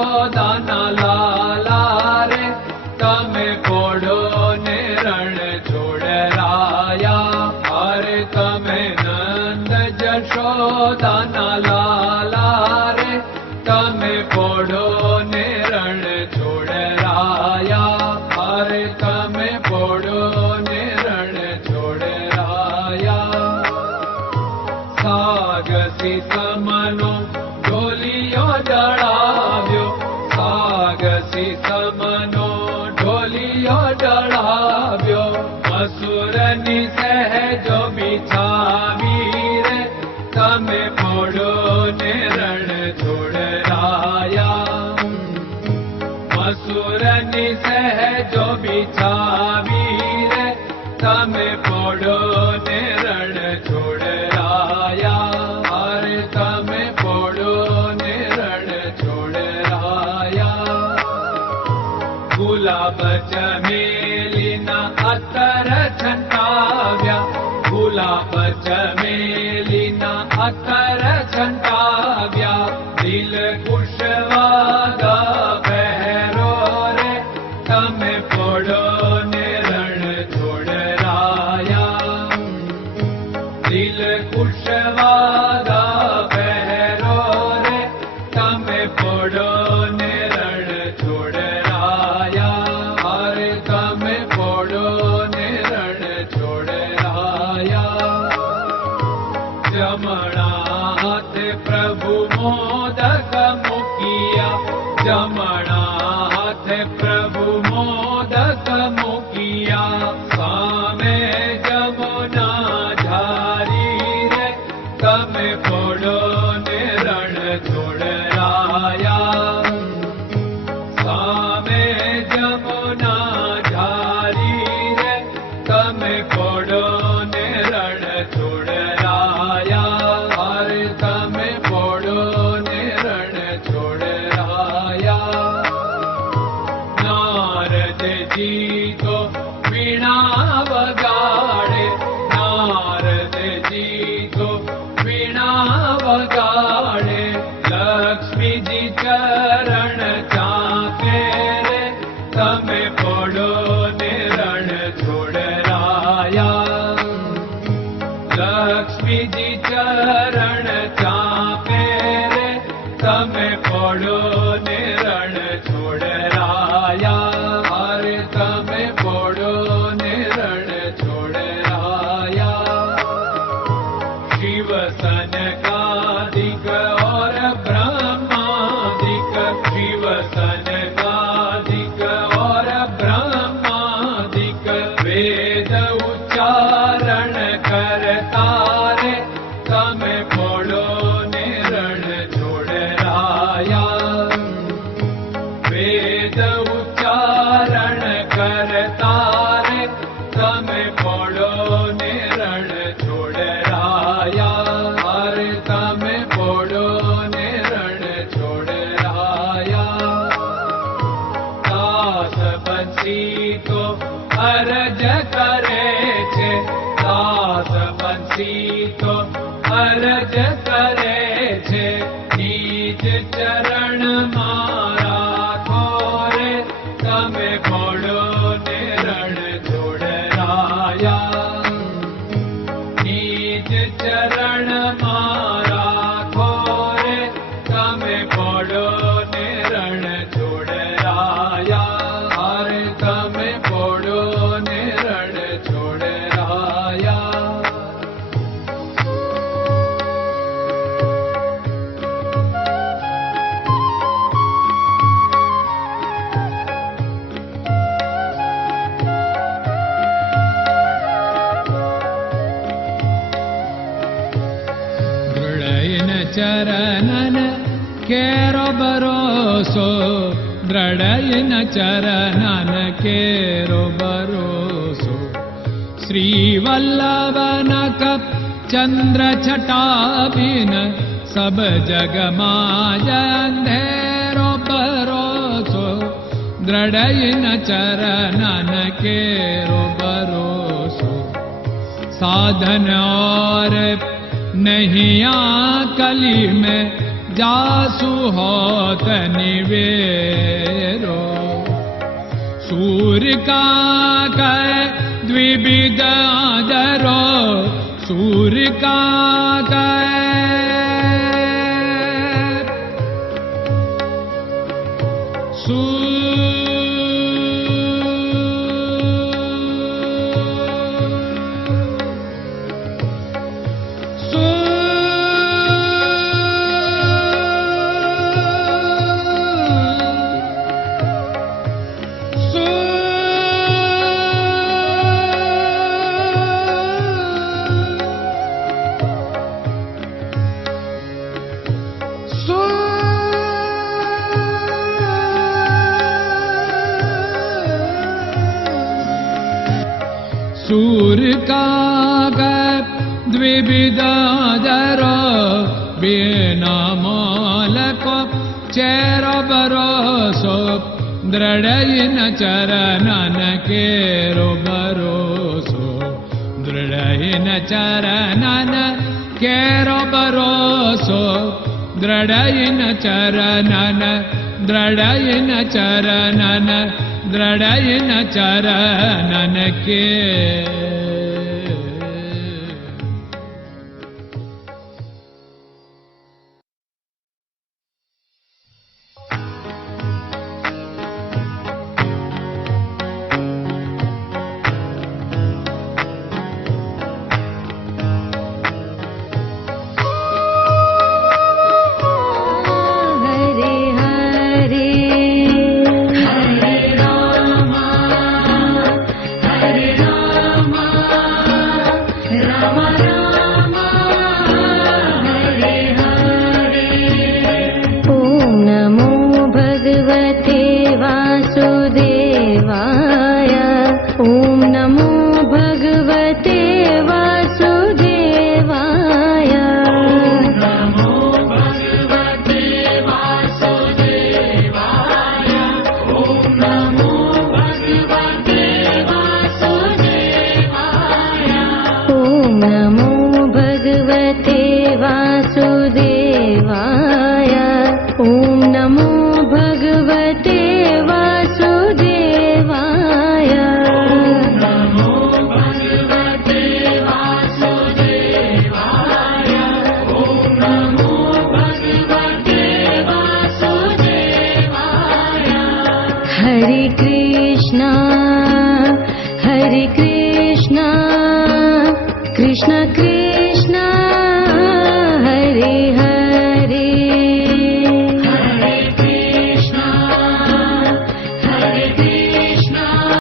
જશોદાના લાલા રે તમે પોડો ને રણ છોડરાયા. અરે તમે નંદ જશોદાના લાલા રે તમે પોડો ને રણ છોડરાયા. અરે તમે પોડો ને રણ છોડરાયા. સાગસી સમનો ઢોલિયો ડળાવ્યો, સાગસી સમનો ઢોલિયો ડળાવ્યો. મસૂરની સહેજો બિછાવી રે તમે પોડો ને રણ છોડરાયા. મસૂરની સહેજો બિછાવી રે તમે પોડો ને રણ છોડરાયા. અરે તમે પોડો ને રણ છોડરાયા. ગુલાબ ચમેલીના અત્તર છંટાવ્યા, ગુલાબ ચમેલીના અત્તર છંટાવ્યા. દિલ કુશવાદા પહેરો રે તમે પોડો ને રણ છોડરાયા. દિલ કુશવાદા પહેરો રે તમે પોડો ને રણ છોડરાયા. અરે તમે પોડો ને રણ છોડરાયા. જમણા હાથે પ્રભુ મોદક મૂકિયા, જમણા હાથે પ્રભુ મોદક મૂકિયા. સામે જમુના ઝારી રે તમે પોડો ને રણ છોડરાયા. સામે જમુના ઝારી રે તમે પોડો ને રણ છોડરાયા. અરે તમે પોડો ને રણ છોડરાયા. નારદજી તો વીણા વગાડે, નારદજી તો વીણા વગાડે. લક્ષ્મીજી ચરણ ચાકે રે તમે પોડો ને રણ છોડરાયા. લક્ષ્મીજી ચરણ ચાપે રે તમે પોડો ને રણ છોડરાયા. અરે તમે પોડો ને રણ છોડરાયા. શિવ સનકાદિક और ब्रह्मादिक, शिव सनकादिक और ब्रह्मादिक. वेद उच्चारण करता रे તમે પોડો ને રણ છોડરાયા. વેદ ઉચ્ચારણ કરતા રે તમે પોડો ને રણ છોડરાયા. અરે તમે પોડો ને રણ છોડરાયા. દાસ બંસી તો અરજ કરે છે, દાસ બંસી તો અરજ કરે છે. નીચ ચરણ મારા ખોરે તમે પોડો ને રણ છોડરાયા. નીચ ચરણ મારા ખોરે તમે પોડો ને રણ છોડરાયા. અરે તમે પોડો ને રણ છોડરાયા. ચરણન કેરો ભરોસો, દ્રઢયન ચરણન કેરો ભરોસો. શ્રી વલ્લભન કપ ચંદ્ર છટાબિન સબ જગમાં અંધેરો ભરોસો. દ્રઢયન ચરણન કેરો ભરોસો. साधन और नहीं कली में जासु होत निवेरो सूर्य का कै द्विविध आदरो सूर्य का सूर्य का द्विविधादर बिना मालको चेर भरोसो दृढ़ चरणन केरो भरोसो दृढ़ चरणन केरो भरोसो दृढ़ चरणन दृढ़ चरणन दृढ़ चरणन के Krishna Krishna